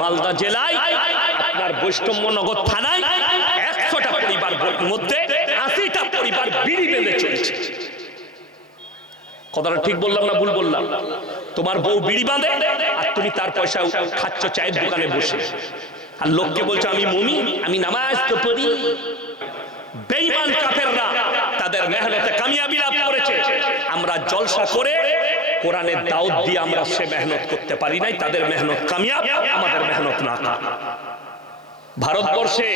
মালদা জেলায় আপনার বৈষ্ণবনগর থানায় 100টা পরিবার মধ্যে 80টা পরিবার বিড়ি বেঁধে চলছে। কথাটা ঠিক বললাম না ভুল বললাম? তোমার বউ বিড়ি বাঁধে আর তুমি তার পয়সা খাচ্ছ চায়ের দোকানে বসে, আর লোককে বলছো আমি মুমিন, আমি নামাজ তো পড়ি। বেঈমান কাফেররা তাদের মেহনতে কামিয়াবি লাভ করেছে। আমরা জলসা করে কোরআনের দাওয়াত দিয়ে আমরা সে মেহনত করতে পারি নাই, তাদের মেহনত কামিয়াব, আমাদের মেহনত না। ভারতবর্ষে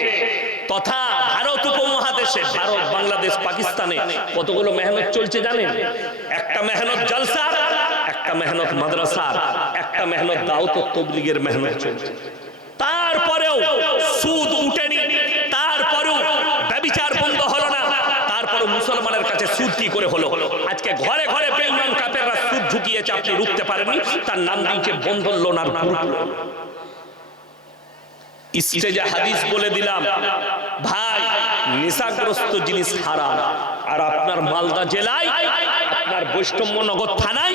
তথা ভারত উপমহাদেশে, ভারত, বাংলাদেশ, পাকিস্তানে কতগুলো মেহনত চলছে জানেন? একটা মেহনত জলসার, একটা মেহনত মাদ্রাসার, একটা মেহনত দাওয়াত ও তাবলীগের মেহনত চলছে। তারপরেও সুদ উঠেনি, তারপরেও ব্যভিচার বন্ধ হলো না, তারপরেও মুসলমানের কাছে সুদ কি করে হলো? আজকে ঘরে ঘরে বেঈমান কাফেররা সুদ ঢুকিয়েছে, আপনি রুখতে পারেননি। তার নাম দিয়েছে বন্ধন লোন আর গ্রুপ লোন। স্টেজে হাদিস বলে দিলাম, ভাই নেশাগ্রস্ত জিনিস হারাম। আর আপনার মালদা জেলায় আপনার বৈষ্ণবনগর থানায়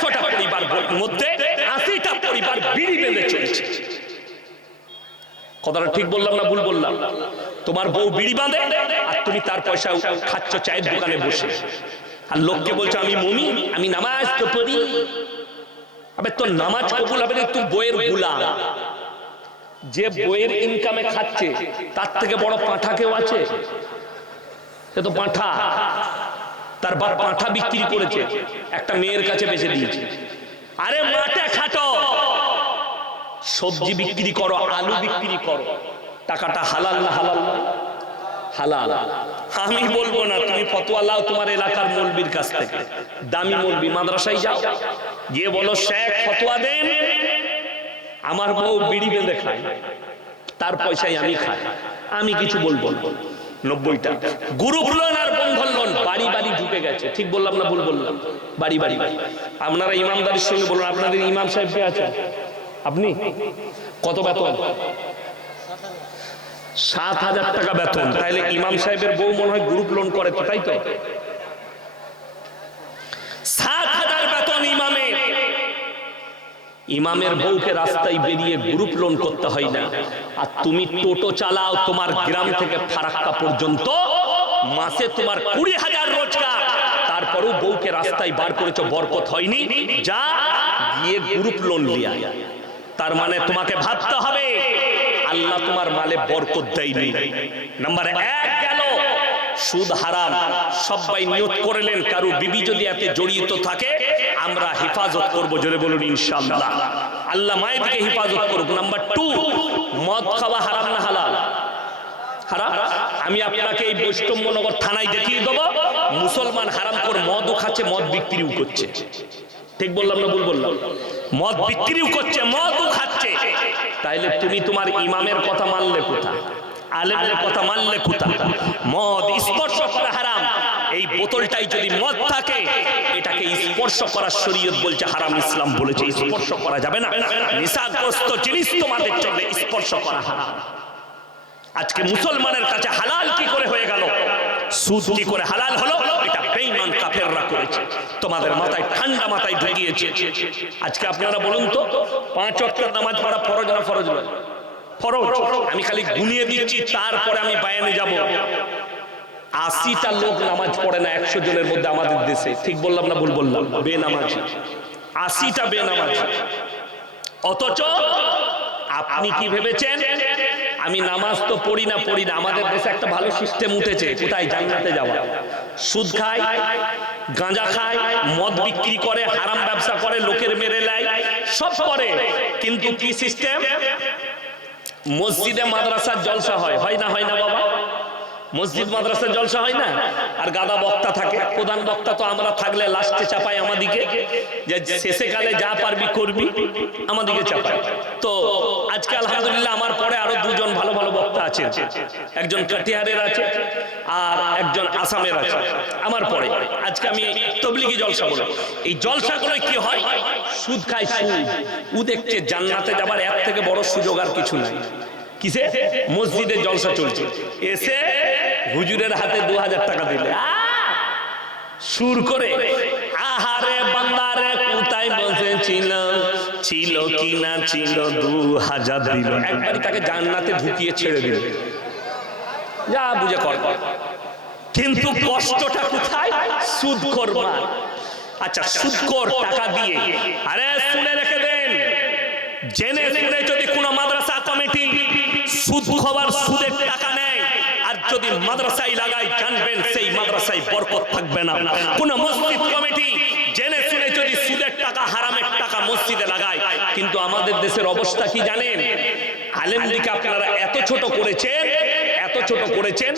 100টা পরিবার মধ্যে 80টা পরিবার বিড়ি বেঁধে চলছে। কথাটা ঠিক বললাম না ভুল বললাম? তোমার বউ বিড়ি বাঁধে আর তুমি তার পয়সা খাচ্ছ চায়ের দোকানে বসে, আর লোককে বলছো আমি মুমিন, আমি নামাজ তো পড়ি। আবে তোর নামাজ কবুল হবে না, তুই বইয়ের গোলাম। যে বইয়ের ইনকামে খাচ্ছে তার থেকে বড় পাঁঠা কেউ আছে? সে তো পাঁঠা। তার বাপ পাঁঠা বিক্রি করেছে, একটা মেয়ের কাছে বেচে দিয়েছে। আরে মাঠে খাটো, সবজি বিক্রি করো, আলু বিক্রি করো, টাকাটা হালাল না হালাল? হালাল। আমি বলবো না, তুমি ফতোয়া লাও তোমার এলাকার মৌলবীর কাছ থেকে, দামি মৌলবী। মাদ্রাসায় যাও, গিয়ে বলো শেখ ফতোয়া দেন, আমার বউ বিড়ি বেঁধে খায়, তার পয়সায় আমি খাই, আমি কিছু বলবো না। 90টা গ্রুপ লোন আর বন্ধন লোন বাড়ি বাড়ি ঢুকে গেছে। ঠিক বললাম না ভুল বললাম? বাড়ি বাড়ি। আপনারা ইমামদারির সঙ্গে বলুন, আপনাদের ইমাম সাহেব কে আছেন? আপনি কত বেতন? 7,000 টাকা বেতন। তাহলে ইমাম সাহেবের বউ মনে হয় গ্রুপ লোন করে, তো তাই তো? 7,000 বেতন ইমামের। ইমামের বউকে রাস্তায় বেরিয়ে গ্রুপ লোন করতে হয় না। আর তুমি টোটো চালাও তোমার গ্রাম থেকে ফারাক্কা পর্যন্ত, মাসে তোমার 20,000 রোজগার, তারপরেও বউকে রাস্তায় বার করেছো, বরকত হয়নি, যা গিয়ে গ্রুপ লোন লিয়া। তার মানে তোমাকে ভাবতে হবে আল্লাহ তোমার মালে বরকত দেয়নি। নাম্বার 1 গেল সুদ হারাম। সবাই নিয়ত করলেন কারো বিবি যদি এতে জড়িত থাকে আমরা হেফাজত করব, জোরে বলুন ইনশাআল্লাহ। আল্লাহ মায়েরকে হেফাজত করুক। নাম্বার 2, মদ খাওয়া হারাম না হালাল? হারাম। আমি আপনাকে এই বৈষ্ণবনগর থানায় দেখিয়ে দেবো, মুসলমান হারামখোর মদও খাচ্ছে, মদ বিক্রিও করছে। ঠিক বললাম না ভুল বললাম? মদ বিক্রিও করছে, মদও খাচ্ছে। তাইলে তুমি তোমার ইমামের কথা মানলে কোথা? আলেমের কথা মানলে কোথা? মদ স্পর্শ করা হারাম। এই বোতলটাই যদি মদ থাকে, এটাকে স্পর্শ করা শরীয়ত বলছে হারাম, ইসলাম বলেছে স্পর্শ করা যাবে না। নেশাগ্রস্ত জিনিস তোমাদের জন্য স্পর্শ করা হারাম। আজকে মুসলমানের কাছে হালাল কি করে হয়ে গেল? সুদ কি করে হালাল হলো? এটা বেঈমান কাফেররা করেছে, তোমাদের মাথায় ঠান্ডা মাথায় ঢুকিয়েছে। আজকে আপনারা বলুন তো, 5 ওয়াক্ত নামাজ পড়া ফরজ না ফরজ নয়? ফরজ। আমি খালি গুনিয়ে দিচ্ছি, তারপরে আমি বায়ানে যাব। 80টা লোক নামাজ পড়ে না 100 জনের মধ্যে আমাদের দেশে। ঠিক বললাম না ভুল বললাম? বেনামাজি 80টা বেনামাজি। অথচ আপনি কি ভেবেছেন আমি নামাজ তো পড়ি না? আমাদের দেশে একটা ভালো সিস্টেম উঠেছে, কোথায়? জান্নাতে যাওয়া। সুদ খায়, গাঁজা খায়, মদ বিক্রি করে, হারাম ব্যবসা করে, লোকের মেরে নেয়, সব করে। কিন্তু কি সিস্টেম? মসজিদে মাদ্রাসার জলসা হয়, হয় না? হয় না বাবা? মসজিদ মাদ্রাসার জলসা হয় না? আর গাদা বক্তা থাকে, প্রধান বক্তা তো আমরা থাকলে লাস্টে চাপায় আমাদিকে, যে শেষে কালে যা পারবি করবি, আমাদিকে চাপায়। তো আজকে আলহামদুলিল্লাহ আমার পরে আরো 2 জন ভালো ভালো বক্তা আছেন, একজন কাটিহারের আছে আর একজন আসামের আছে আমার পরে। আজকে আমি তবলিগি জলসা বলবো। এই জলসাগুলো কি হয়? সুদ খায়, সুদ। ও দেখছে জান্নাতে যাবার এর থেকে বড় সুযোগ আর কিছু নাই। কিসে? মসজিদে জলসা চলছে, এসে হুজুরের হাতে 2000 টাকা দিলে সুর করে, আহারে বান্দারে কোথায় বসেছিলাম, ছিল কি না ছিল 2000 দিল, একবারই তাকে জান্নাতে ঢুকিয়ে ছেড়ে দিল, যা বুঝে কর। কিন্তু কষ্টটা কোথায়? সুদখোর মা। আচ্ছা, সুদখোর টাকা দিয়ে, আরে শুনে রেখে দেন, জেনে শুনে যদি কোনো মাদ্রাসা কমিটি সুদ খাবার সুদের টাকা নেয় আর যদি মাদ্রাসায় লাগায়, জানবেন সেই মাদ্রাসায় বরকত থাকবে না। কোন মসজিদ কমিটি জেনে শুনে যদি সুদের টাকা, হারামের টাকা মসজিদে লাগায়, কিন্তু আমাদের দেশের অবস্থা কি জানেন? আলেমদিকে আপনারা এত ছোট করেছেন, এত ছোট করেছেন,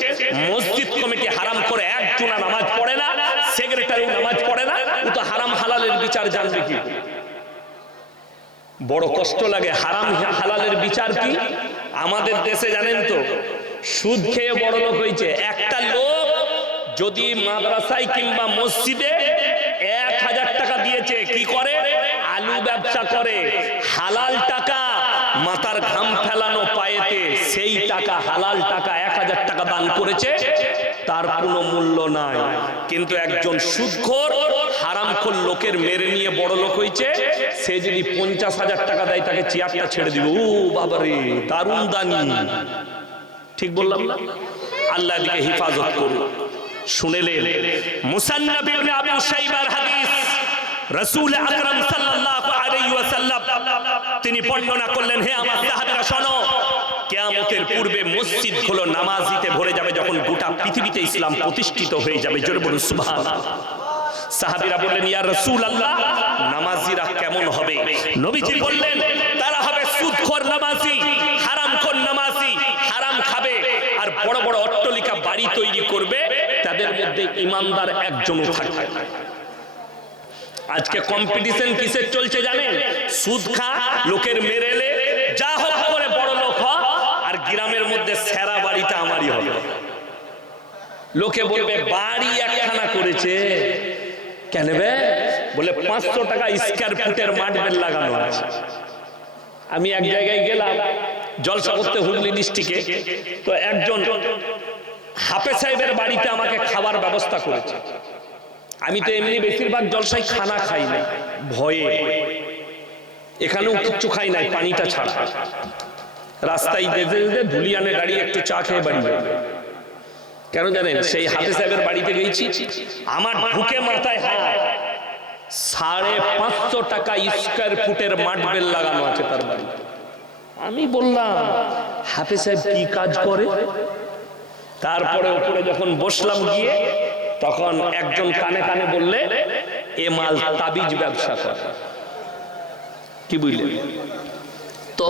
মসজিদ কমিটি হারাম করে একজনা নামাজ পড়ে না, সেক্রেটারি নামাজ পড়ে না, ও তো হারাম হালালের বিচার জানবে কি? বড় কষ্ট লাগে। হারাম হালালের বিচার কি আমাদের দেশে জানেন তো? সুদ খেয়ে বড় লোক হয়েছে। একটা লোক যদি মাদ্রাসায় কিংবা মসজিদে 1000 টাকা দিয়েছে, কি করে? আলু ব্যবসা করে। হালাল টাকা, মাথার ঘাম ফেলানো পায়েতে, সেই টাকা হালাল টাকা 1000 টাকা দান করেছে, তার কোনো মূল্য নাই। কিন্তু একজন সুদখোর হারামখোর লোকের মেরে নিয়ে বড় লোক হয়েছে, সে যদি 50,000 টাকা দেয়, তাকে চেয়ারটা ছেড়ে দিবে। ও বাবারে, দারুণ দানি। ঠিক বললাম না? আল্লাহ দিকে হেফাজত করুন। শুনেলেন মুসান্নাফ ইবনে আবু শাইবার হাদিস, রাসূল আকরাম সাল্লাল্লাহু আলাইহি ওয়াসাল্লাম তিনি বর্ণনা করলেন, হে আমার সাহাবীরা শোনো, কিয়ামতের পূর্বে মসজিদগুলো নামাজিতে ভরে যাবে, যখন গোটা পৃথিবীতে ইসলাম প্রতিষ্ঠিত হয়ে যাবে। জোরে বলুন সুবহানাল্লাহ। সাহাবীরা বললেন, ইয়া রাসূলুল্লাহ, নামাজিরা কেমন হবে? নবীজি বললেন, তারা হবে সুদখোর নামাজি, হারামখোর নামাজি, হারাম খাবে আর বড় বড় অট্টালিকা বাড়ি তৈরি করবে, তাদের মধ্যে ইমানদার একজনও থাকবে না। আজকে কম্পিটিশন কিসের চলছে জানেন? সুদ খা, লোকের মেরেলে, যা হোক করে বড় লোক হ, আর গ্রামের মধ্যে সেরা বাড়িটা আমারই হবে। লোকে বলবে বাড়ি একখানা করেছে, কেন বে? বলে 500 টাকা স্কয়ার ফুটের মার্বেল লাগানো আছে। আমি এক জায়গায় গেলাম জলসা করতে, হুগলি ডিস্ট্রিক্টে, তো একজন হাফেজ সাহেবের বাড়িতে আমাকে খাবার ব্যবস্থা করেছে। আমি তো এমনি বেশিরভাগ জলসায় খানা খাই না, ভয়ে। এখানেও কিচ্ছু খাই নাই, পানিটা ছাড়া। রাস্তায় যেতে যেতে ধুলিয়ানে দাঁড়িয়ে একটু চা খেয়ে বাড়ি যাই। কেন জানেন? সেই হাফেজ সাহেবের বাড়িতে গেছি, আমার ঢুকে মাথায় হাত, 550 টাকা স্কয়ার ফুটের মার্বেল লাগানো আছে তার বাড়ি। আমি বললাম, হাফেজ সাহেব কি কাজ করে? তারপরে উপরে যখন বসলাম গিয়ে, তখন একজন কানে কানে বললে, এ মাল তাবিজ ব্যবসা করে। কি বুঝলেন? তো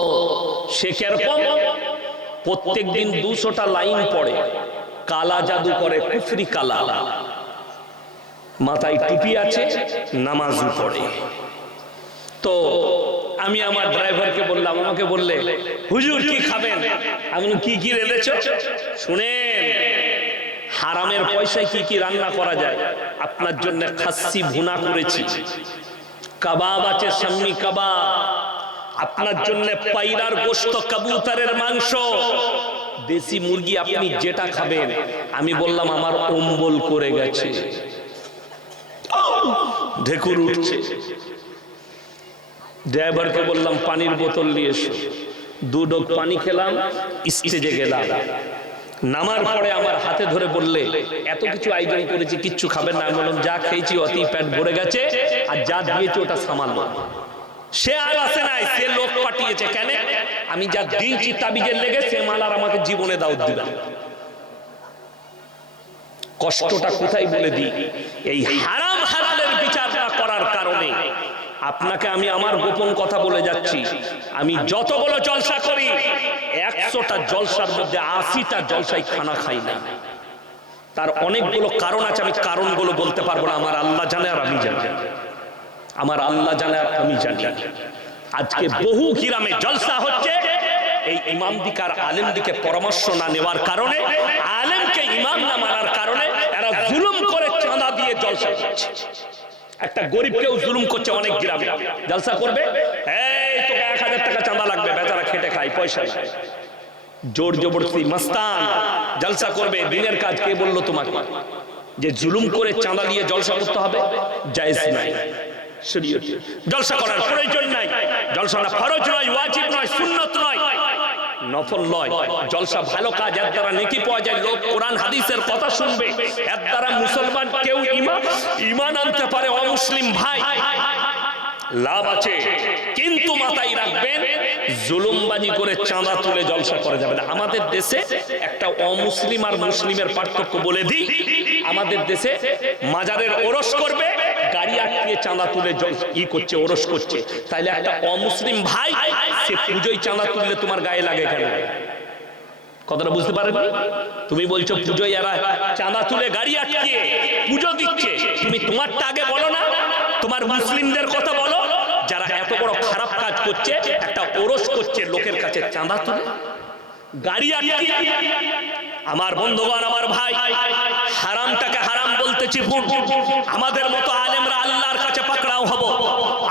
সে কিরকম? প্রত্যেকদিন 200টা লাইন পড়ে, কালা জাদু করে, কুফরি কালা, মাথায় টুপি আছে, নামাজও পড়ে। তো আমি আমার ড্রাইভারকে বললাম, আমাকে বললে, হুজুর কি খাবেন? আমি কি কি রেঁধেছ? শুনেন, হারামের পয়সায় কি কি রান্না করা যায়। আপনার জন্য খাসি ভুনা করেছি, কাবাব আছে, শাম্মি কাবাব, আপনার জন্য পায়রার গোশত, কবুতরের মাংস, দেশি মুরগি, আপনি যেটা খাবেন। আমি বললাম, আমার অম্বল করে গেছে, ঢেকুর উঠছে। ড্রাইভারকে বললাম, পানির বোতল নিয়ে এসো। 2 ডোক পানি খেলাম, স্টেজে গেলাম। নামার পরে আমার হাতে ধরে বললে, এত কিছু আয়োজন করেছি, কিচ্ছু খাবেন না? আমি বললাম, যা খেয়েছি অতি পেট ভরে গেছে, আর যা দিয়েছি ওটা সামান্য। সে আর আসে নাই, সে লোক পাঠিয়েছে। কেন? আমি যা দিয়েছি তাবিজের লেগে, সে মাল আর আমাকে জীবনে দাওয়াত দিবেন। কষ্টটা কোথায় বলে দিই? এই হারাম হালালের বিচার না করার কারণে। আপনাকে আমি আমার গোপন কথা বলে যাচ্ছি, আমি যতগুলো জলসা করি, 100টা জলসার মধ্যে 80টা জলসায় খানা খাই না। তার অনেকগুলো কারণ আছে, আমি কারণগুলো বলতে পারবো না। আমার আল্লাহ জানে আর আমি জানি, আমার আল্লাহ জানে আর আমি জানি। আজকে বহু গ্রামে জলসা হচ্ছে, এই ইমাম দিকার আলেম দিকে পরামর্শ না নেওয়ার কারণে, আলেমকে ইমাম না মানার কারণে এরা জুলুম করে চাঁদা দিয়ে জলসা করছে। একটা গরিবকেও জুলুম করছে অনেক গ্রামে। জলসা করবে, এই তোকে 1000 টাকা চাঁদা লাগবে, বেচারা খেটে খায়, পয়সা নাই। জোর জবরদস্তি মস্তান জলসা করবে, দিনের কাজ। কে বললো তোমাকে যে জুলুম করে চাঁদা দিয়ে জলসা করতে হবে? জায়েজ নাই। শরীয়তে জলসা করার প্রয়োজন নাই। জলসা না ফরজ নয়, ওয়াজিব নয়, সুন্নত নয়, নফল নয়। জলসা ভালো কাজ, এর দ্বারা নেকি পাওয়া যায়, লোক কোরআন হাদিসের কথা শুনবে, এর দ্বারা মুসলমান কেউ ঈমান আনতে পারে। অমুসলিম ভাই লাভ আছে, কিন্তু মাথায় রাখবেন জুলুমবাজি করে চাঁদা তুলে জলসা করা যাবে না। আমাদের দেশে একটা অমুসলিম আর মুসলিমের পার্থক্য বলে দিই। আমাদের দেশে মাজারের ওরস করবে, গাড়ি আটকিয়ে চাঁদা তুলে করছে, ওরস করছে। তাইলে একটা অমুসলিম ভাই সে পুজোয় চাঁদা তুললে তোমার গায়ে লাগে কেন? কথাটা বুঝতে পারবে? তুমি বলছো পুজোয় এরা চাঁদা তুলে গাড়ি আটকিয়ে পুজো দিচ্ছে, তুমি তোমারটা আগে বলো না, তোমার মুসলিমদের কথা বলো যারা এত বড় খারাপ কাজ করছে, একটা ওরস করছে লোকের কাছে চাঁদা তুলে গাড়ি আটকিয়ে। আমার বন্ধুগণ, আমার ভাই, হারামটাকে হারাম বলতেছি ভুল। আমাদের মতো আলেমরা আল্লাহর কাছে পাকড়াও হব,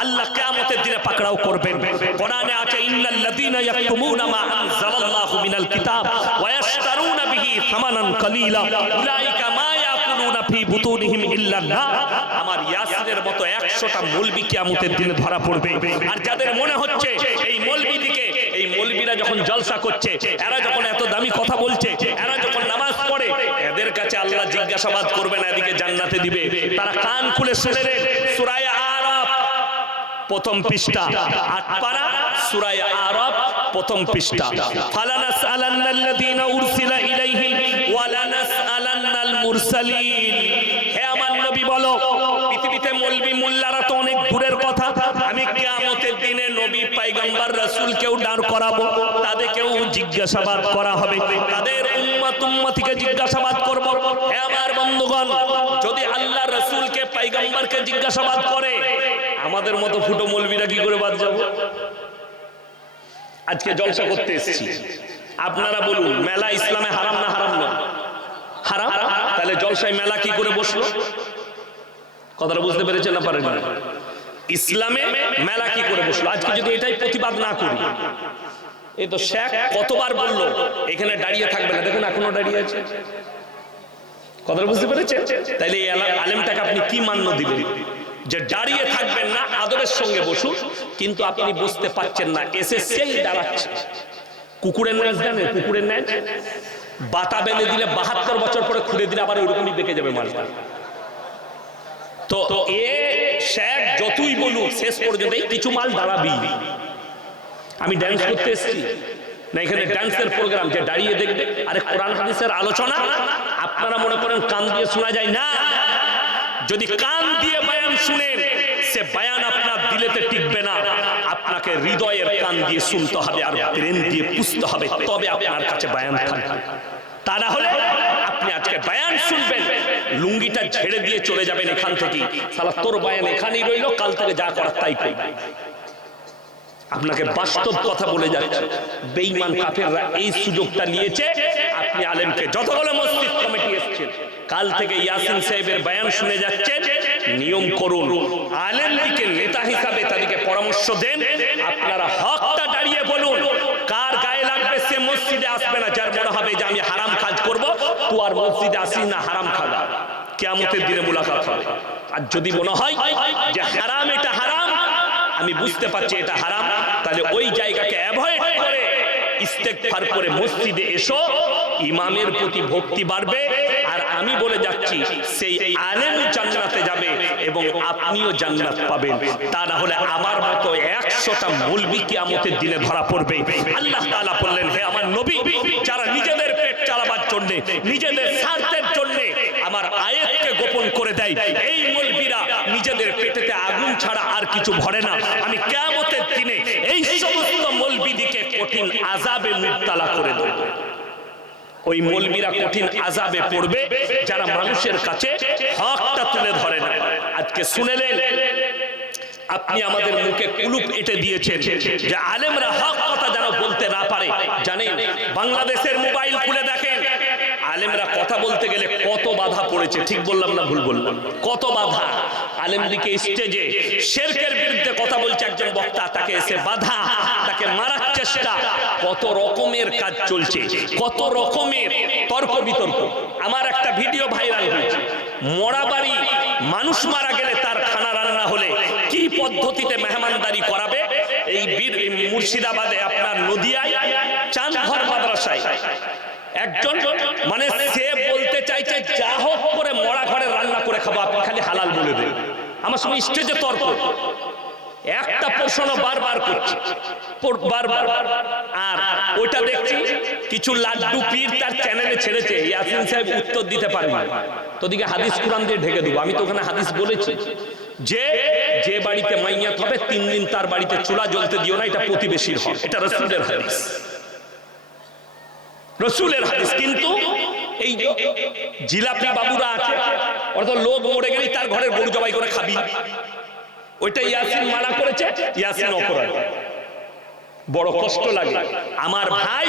আল্লাহ কিয়ামতের দিনে পাকড়াও করবেন। কোরআনে আছে ইন্নাল্লাযীনা ইয়াকতুমুনা মা আনজালাল্লাহু মিনাল কিতাব ওয়া ইয়াশতারুনা বিহি সামানান কালীলা উলাইকা মা ইয়াকুলুনা ফি বুতুনিহিম ইল্লান নার। আমার ইয়াসিনের মতো 100টা মৌলবি কিয়ামতের দিনে ধরা পড়বে। আর যাদের মনে হচ্ছে এই মৌলবিদিকে, এই মৌলবিরা যখন জলসা করছে, এরা যখন এত দামি কথা বলছে, এরা যখন নামাজ পড়ে, এদের কাছে আল্লাহ জিজ্ঞাসাবাদ করবে না, এদিকে জান্নাতে দিবে। তারা কান খুলে শুনে নেন। সূরা আরাফ প্রথম পৃষ্ঠা, 8 পারা, সূরা আরাফ প্রথম পৃষ্ঠা। ফালানাসআলান্নাল্লাযীনা উরসিলা ইলাইহিম ওয়া লানাসআলান্নাল মুরসালিন। হে আমার নবী বলো, পৃথিবীতে মৌলবি মোল্লারা তো অনেক দূরের কথা, আমি কিয়ামতের দিনে নবী পয়গম্বর রাসূলকেও দাঁড় করাবো, তাদেরকেও জিজ্ঞাসাবাদ করা হবে, তাদের উম্মতিকে জিজ্ঞাসাবাদ করব। হে আমার বন্ধুগণ, যদি আল্লাহ রাসূলকে পয়গম্বরকে জিজ্ঞাসাবাদ করে, আমাদের মতো ফুটো মৌলবিরা কি করে বাদ যাব? আজকে জলসা করতে এসেছি, আপনারা বলুন মেলা ইসলামে হারাম না হারাম নয়? হারাম। তাহলে জলসায় মেলা কি করে বসলো? কথাটা বুঝতে পেরেছেন না পারেন? ইসলামে মেলা কি করে বসলো? আজকে যদি এটাই প্রতিবাদ না করি, এই তো শেখ কতবার বললো এখানে দাঁড়িয়ে থাকবে না, দেখুন এখনো দাঁড়িয়ে আছে। কথাটা বুঝতে পেরেছেন? তাইলে এই আলেমটাকে আপনি কি মান্য দিবেন যে দাঁড়িয়ে থাকবেন না, আদরের সঙ্গে বসুন? কিন্তু আপনি বুঝতে পারছেন না, এসে সেই দাঁড়াচ্ছে। কুকুরের ন্যাচ জানেন? কুকুরের ন্যাচ বাতা বেঁধে দিলে 72 বছর পরে খুলে দিলে আবার ওইরকমই বেঁকে যাবে মালটা। তো এ শেখ যতই বলুক শেষ পর্যন্ত কিছু মাল দাঁড়াবি। আমি ড্যান্স করতে এসেছি না, এখানে ড্যান্সের প্রোগ্রাম, যে দাঁড়িয়ে দেখবে। আরে কোরআন হাদিসের আলোচনা আপনারা মনে করেন কান দিয়ে শোনা যায় না? যদি কান দিয়ে বয়ান শুনেন, সে বয়ান আপনার দিলেতে টিকবে না, আপনাকে হৃদয়ের কান দিয়ে শুনতে হবে আর ব্রেন দিয়ে বুঝতে হবে, তবে আপনার কাছে বয়ান থাকবে। তা না হলে আপনি আজকে বয়ান শুনবেন, লুঙ্গিটা ছেড়ে দিয়ে চলে যাবেন এখান থেকে, শালা তোর বয়ান এখানেই রইল, কাল থেকে যা করার তাই করবে। আপনাকে বাস্তব কথা বলে যাচ্ছে, বেঈমান কাফেররা এই সুযোগটা নিয়েছে। আপনি আলেমকে, যতগুলো মসজিদ কমিটি এসেছেন, কাল থেকে ইয়াসিন সাহেবের বয়ান শুনে যাচ্ছেন, নিয়ম করুন, আলেমকে নেতা হিসাবে তাদেরকে পরামর্শ দেন। আপনারা হকটা দাঁড়িয়ে বলুন, কার গায়ে লাগবে সে মসজিদে আসবে না। যার মনে হবে যে আমি হারাম কাজ করব, তুই আর মসজিদে আসিস না, হারাম খাবা, কিয়ামতের দিনে মুলাকাত হবে। আর যদি মনে হয় যে হারাম, এটা হারাম, আমি বুঝতে পারছি এটা হারাম, তাহলে ওই জায়গাকে অ্যাভয়েড করে ইস্তেগফার করে মসজিদে এসো, ইমামের প্রতি ভক্তি বাড়বে। আর আমি বলে যাচ্ছি, সেই আলেম জান্নাতে যাবে এবং আপনিও জান্নাত পাবেন। তা না হলে আমার মতো 100টা মৌলবি কিয়ামতের দিনে ধরা পড়বে। আল্লাহ তাআলা বললেন, হে আমার নবী, যারা নিজেদের পেট চালাবার জন্য, নিজেদের স্বার্থের জন্য আমার আয়াতকে গোপন করে দেয়, এই মৌলবিরা নিজেদের পেটেতে আগুন ছাড়া আর কিছু ভরে না। আমি কিয়ামতের দিনে এই সমস্ত মৌলবিদিকে কঠিন আযাবে মুবতালা করে দেব। ওই মৌলবিরা কঠিন আযাবে পড়বে যারা মানুষের কাছে হকটা তুলে ধরে না। আজকে শুনেলেন, আপনি আমাদের মুখে কুলুপ এঁটে দিয়েছেন যে আলেমরা হক কথা যেন বলতে না পারে। জানেন, বাংলাদেশের মোবাইল খুলে দেখেন, আলেমরা কথা বলতে গেলে কত বাধা পড়েছে। ঠিক বললাম না ভুল বললাম? কত বাধা। আলেমদিকে স্টেজে শিরকের বিরুদ্ধে কথা বলছে একজন বক্তা, তাকে এসে বাধা, তাকে মারার চেষ্টা, কত রকমের কাজ চলছে, কত রকমের তর্ক বিতর্ক। আমার একটা ভিডিও ভাইরাল হয়েছে, মরা বাড়ি মানুষ মারা গেলে তার খানা রান্না হলে কি পদ্ধতিতে মেহমানদারি করাবে, এই মুর্শিদাবাদে আপনার নদিয়ায় চাঁদঘর মাদ্রাসায় একজন মানে সে বলতে চাইছে যা হোক করে মরা ঘরে রান্না করে খাবো, আপনি খালি হালাল বলে দেন। আমার সঙ্গে স্টেজে তর্ক, একটা প্রশ্ন বারবার করছি বারবার, আর ওইটা দেখছি কিছু লাড্ডু পীর তার চ্যানেলে ছেড়েছে, ইয়াসিন সাহেব উত্তর দিতে পারেন, তোদিকে হাদিস কোরআন দিয়ে ঢেকে দেবো। আমি তো ওখানে হাদিস বলেছি যে যে বাড়িতে মাইয়াত হবে 3 দিন তার বাড়িতে চুলা জ্বলতে দিও না, এটা প্রতিবেশীর হক, এটা রাসূলের হাদিস, রাসূলের হাদিস। কিন্তু এই জিলাপি বাবুরা আছে, অর্থাৎ লোক মরে গেলেই তার ঘরের গরু জবাই করে খাবি, ওইটা ইয়াসিন মানা করেছে, ইয়াসিন অপরাধ। বড় কষ্ট লাগে আমার ভাই,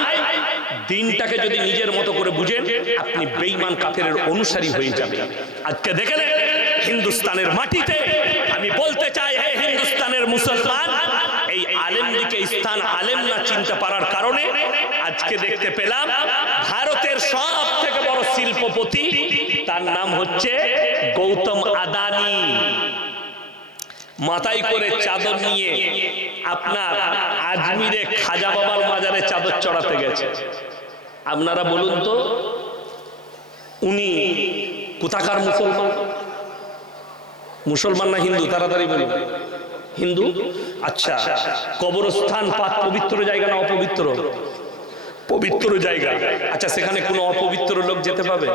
দিনটাকে যদি নিজের মতো করে বুঝেন আপনি বেঈমান কাফেরের অনুসারী হয়ে যাবেন। আজকে দেখেন হিন্দুস্তানের মাটিতে, আমি বলতে চাই হে হিন্দুস্তানের মুসলমান, এই আলেমদিকে স্থান আলেম না চিনতে পারার কারণে আজকে দেখতে পেলাম ভারতের সব থেকে বড় শিল্পপতি, তার নাম হচ্ছে গৌতম আদানি, মাথায় করে চাদর নিয়ে আপনার আজমিরে খাজা বাবার মাজারে চাদর চড়াতে গেছে। আপনারা বলুন তো উনি কোথাকার মুসলমান? মুসলমান না হিন্দু? তাড়াতাড়ি বলুন। হিন্দু। আচ্ছা, কবরস্থান পাক পবিত্র জায়গা না অপবিত্র? পবিত্র জায়গা। আচ্ছা, সেখানে কোনো অপবিত্র লোক যেতে পাবে?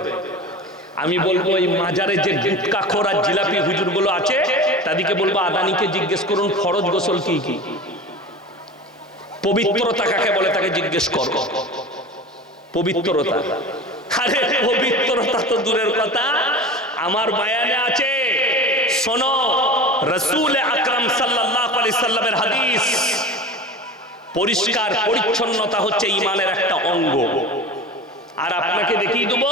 আমি বলবো এই মাজারে যে গুটকাখোর আর জিলাপি হুজুরগুলো আছে তাদেরকে বলবো আদানিকে জিজ্ঞেস করুন ফরজ গোসল কি কি, পবিত্রতা কাকে বলে তাকে জিজ্ঞেস করো। পবিত্রতা, আরে পবিত্রতা তো দূরের কথা, আমার বয়ানে আছে, শোনো রাসূল আকরাম সাল্লাল্লাহু আলাইহি সাল্লামের হাদিস, পরিষ্কার পরিচ্ছন্নতা হচ্ছে ঈমানের একটা অঙ্গ। আর আপনাকে দেখিয়ে দেবো